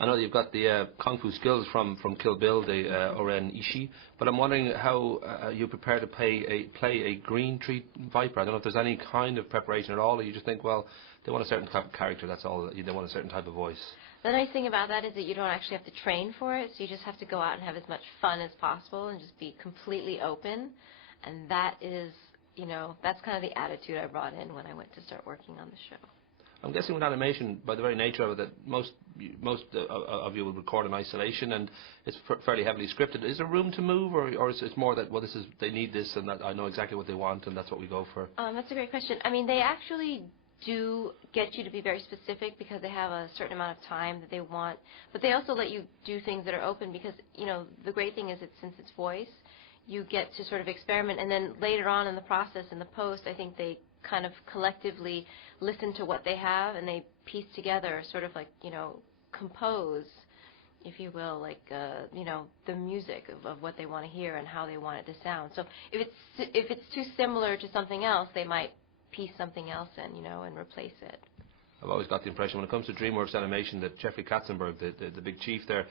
I know you've got the kung fu skills from Kill Bill, the Oren Ishii, but I'm wondering how you prepare to play a green tree viper. I don't know if there's any kind of preparation at all, or you just think, well, they want a certain type of character, that's all. They want a certain type of voice. The nice thing about that is that you don't actually have to train for it, so you just have to go out and have as much fun as possible and just be completely open. And that is, that's kind of the attitude I brought in when I went to start working on the show. I'm guessing with animation, by the very nature of it, that most of you will record in isolation, and it's fairly heavily scripted. Is there room to move, or is it more that, well, they need this, and that I know exactly what they want, and that's what we go for? That's a great question. I mean, they actually do get you to be very specific because they have a certain amount of time that they want, but they also let you do things that are open because, the great thing is that since it's voice, you get to sort of experiment, and then later on in the process, in the post, I think they kind of collectively listen to what they have and they piece together sort of like, compose, if you will, like, the music of what they want to hear and how they want it to sound. So if it's too similar to something else, they might piece something else in, and replace it. I've always got the impression when it comes to DreamWorks animation that Jeffrey Katzenberg, the big chief there,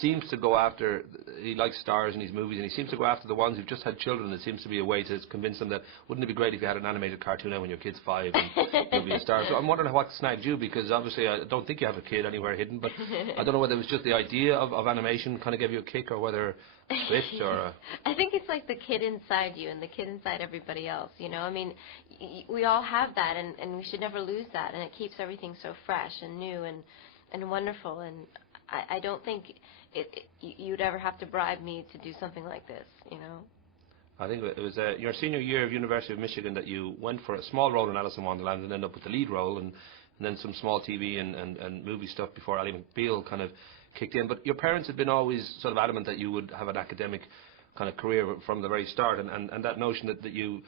seems to go after, he likes stars in his movies, and he seems to go after the ones who've just had children. It seems to be a way to convince them that, wouldn't it be great if you had an animated cartoon now when your kid's 5 and you'll be a star. So I'm wondering what snagged you, because obviously I don't think you have a kid anywhere hidden, but I don't know whether it was just the idea of animation kind of gave you a kick, or whether it or... I think it's like the kid inside you and the kid inside everybody else, I mean, we all have that, and we should never lose that, and it keeps everything so fresh and new and wonderful, and I don't think you'd ever have to bribe me to do something like this, I think it was your senior year of University of Michigan that you went for a small role in Alice in Wonderland and ended up with the lead role, and then some small TV and movie stuff before Ally McBeal kind of kicked in. But your parents had been always sort of adamant that you would have an academic kind of career from the very start, and that notion that you,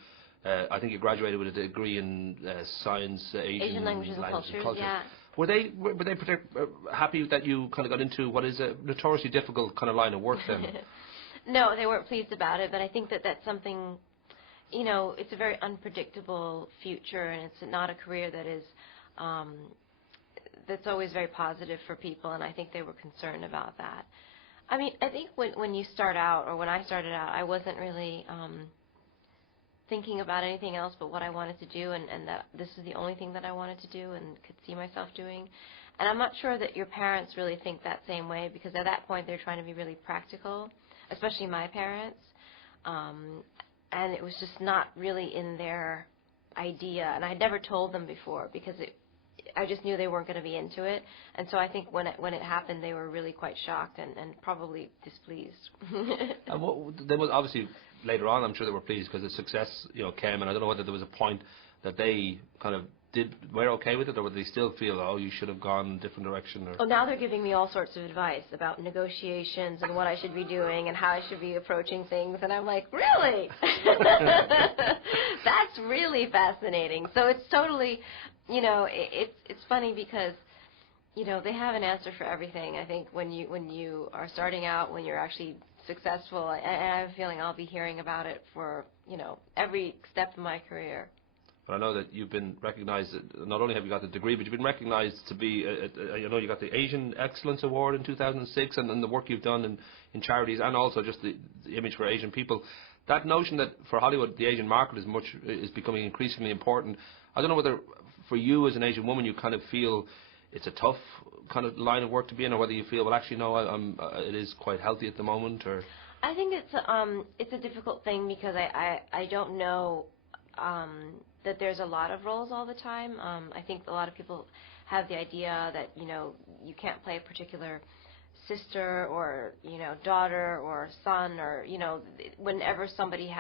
I think you graduated with a degree in science, Asian languages and culture. Yeah. Were they happy that you kind of got into what is a notoriously difficult kind of line of work then? No, they weren't pleased about it, but I think that that's something, it's a very unpredictable future, and it's not a career that is, that's always very positive for people, and I think they were concerned about that. I mean, I think when you start out, or when I started out, I wasn't really thinking about anything else but what I wanted to do, and that this is the only thing that I wanted to do and could see myself doing. And I'm not sure that your parents really think that same way, because at that point they're trying to be really practical, especially my parents, and it was just not really in their idea, and I had never told them before because I just knew they weren't going to be into it, and so I think when it happened, they were really quite shocked and probably displeased. And they was obviously later on, I'm sure they were pleased because the success, came, and I don't know whether there was a point that they kind of were okay with it, or whether they still feel, oh, you should have gone a different direction. Or... Oh, now they're giving me all sorts of advice about negotiations and what I should be doing and how I should be approaching things, and I'm like, really? That's really fascinating. So it's totally, it's funny because, they have an answer for everything. I think when you are starting out, when you're actually successful, and I have a feeling I'll be hearing about it for, every step of my career. But I know that you've been recognized, not only have you got the degree, but you've been recognized to be, you got the Asian Excellence Award in 2006, and the work you've done in charities, and also just the image for Asian people. That notion that for Hollywood the Asian market is becoming increasingly important. I don't know whether for you as an Asian woman you kind of feel it's a tough kind of line of work to be in, or whether you feel, well, actually no, it is quite healthy at the moment. Or I think it's a difficult thing because I don't know that there's a lot of roles all the time. I think a lot of people have the idea that you can't play a particular sister or daughter or son, or whenever somebody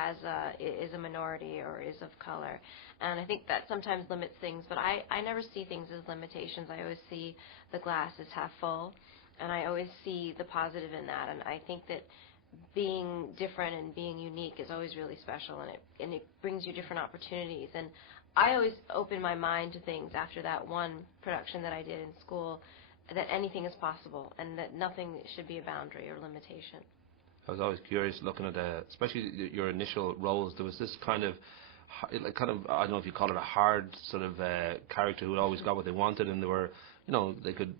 is a minority or is of color, and I think that sometimes limits things, but I never see things as limitations. I always see the glass as half full, and I always see the positive in that, and I think that being different and being unique is always really special, and it brings you different opportunities. And I always open my mind to things after that one production that I did in school, that anything is possible and that nothing should be a boundary or limitation. I was always curious looking at, especially your initial roles. There was this kind of, I don't know if you call it a hard sort of character who always got what they wanted, and they were, they could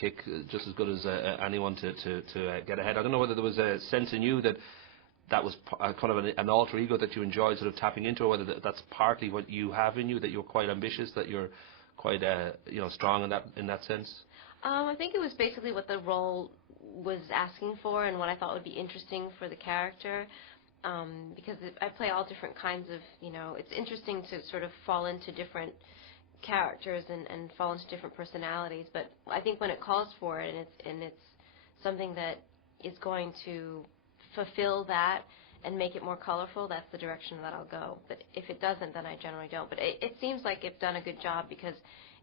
kick just as good as anyone to get ahead. I don't know whether there was a sense in you that was kind of an alter ego that you enjoyed sort of tapping into, or whether that's partly what you have in you, that you're quite ambitious, that you're quite strong in that sense. I think it was basically what the role was asking for and what I thought would be interesting for the character. Because I play all different kinds of, it's interesting to sort of fall into different characters and fall into different personalities. But I think when it calls for it and it's something that is going to fulfill that and make it more colorful, that's the direction that I'll go. But if it doesn't, then I generally don't. But it seems like I've done a good job, because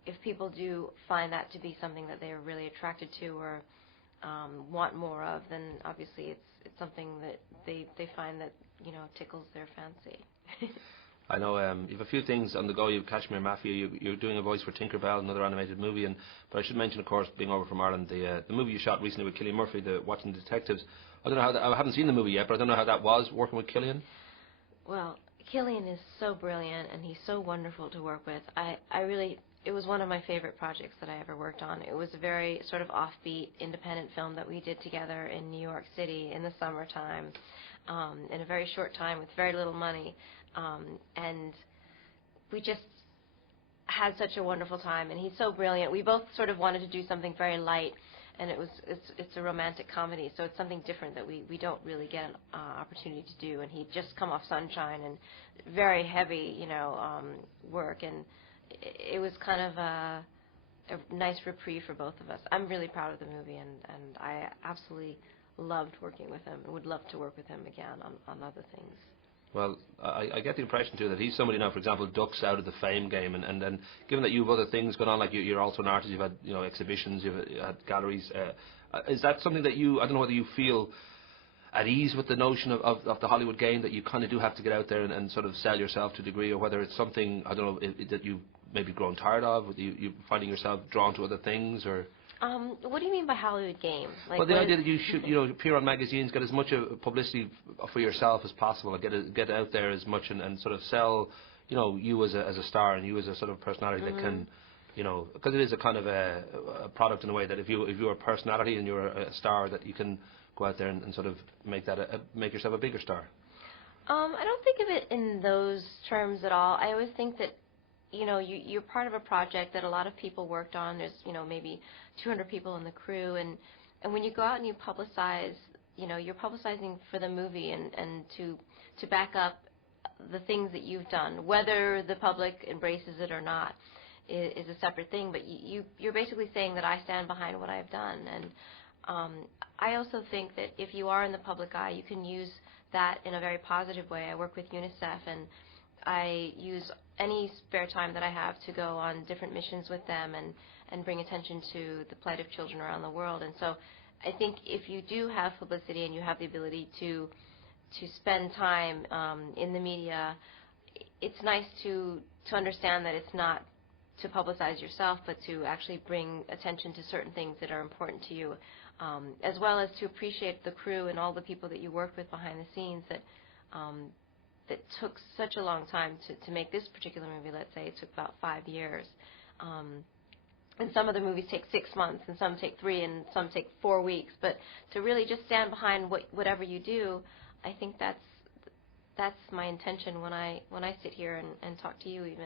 if people do find that to be something that they're really attracted to or want more of, then obviously it's something that they find that tickles their fancy. I know you have a few things on the go. You have Kashmir Mafia. You're doing a voice for Tinkerbell, another animated movie. But I should mention, of course, being over from Ireland, the movie you shot recently with Cillian Murphy, the Watching the Detectives. I don't know how I haven't seen the movie yet, but I don't know how that was working with Cillian. Well, Cillian is so brilliant and he's so wonderful to work with. It was one of my favorite projects that I ever worked on. It was a very sort of offbeat, independent film that we did together in New York City in the summertime, in a very short time with very little money. And we just had such a wonderful time, and he's so brilliant. We both sort of wanted to do something very light, and it's a romantic comedy, so it's something different that we don't really get an opportunity to do. And he'd just come off Sunshine and very heavy, work, and it was kind of a nice reprieve for both of us. I'm really proud of the movie, and I absolutely loved working with him and would love to work with him again on other things. Well, I get the impression too that he's somebody now, for example, ducks out of the fame game, and then given that you have other things going on, like you're also an artist, you've had exhibitions, you've had galleries. Is that something that I don't know whether you feel at ease with the notion of the Hollywood game, that you kind of do have to get out there and sort of sell yourself to a degree, or whether it's something, I don't know, that you've maybe grown tired of, with you finding yourself drawn to other things, or... What do you mean by Hollywood game? Like, well, the idea that you should, appear on magazines, get as much publicity for yourself as possible, and get out there as much, and sort of sell, you as a star, and you as a sort of personality that can, because it is a kind of a product in a way that if you're a personality and you're a star, that you can go out there and sort of make yourself a bigger star. I don't think of it in those terms at all. I always think that you're part of a project that a lot of people worked on. There's, maybe 200 people in the crew, and when you go out and you publicize, you're publicizing for the movie and to back up the things that you've done. Whether the public embraces it or not is a separate thing, but you're basically saying that I stand behind what I've done. And I also think that if you are in the public eye, you can use that in a very positive way. I work with UNICEF, and I use any spare time that I have to go on different missions with them and bring attention to the plight of children around the world. And so I think if you do have publicity and you have the ability to spend time in the media, it's nice to understand that it's not to publicize yourself, but to actually bring attention to certain things that are important to you, as well as to appreciate the crew and all the people that you work with behind the scenes that took such a long time to make this particular movie. Let's say it took about 5 years. And some of the movies take 6 months, and some take 3, and some take 4 weeks. But to really just stand behind whatever you do, I think that's my intention when I sit here and talk to you even,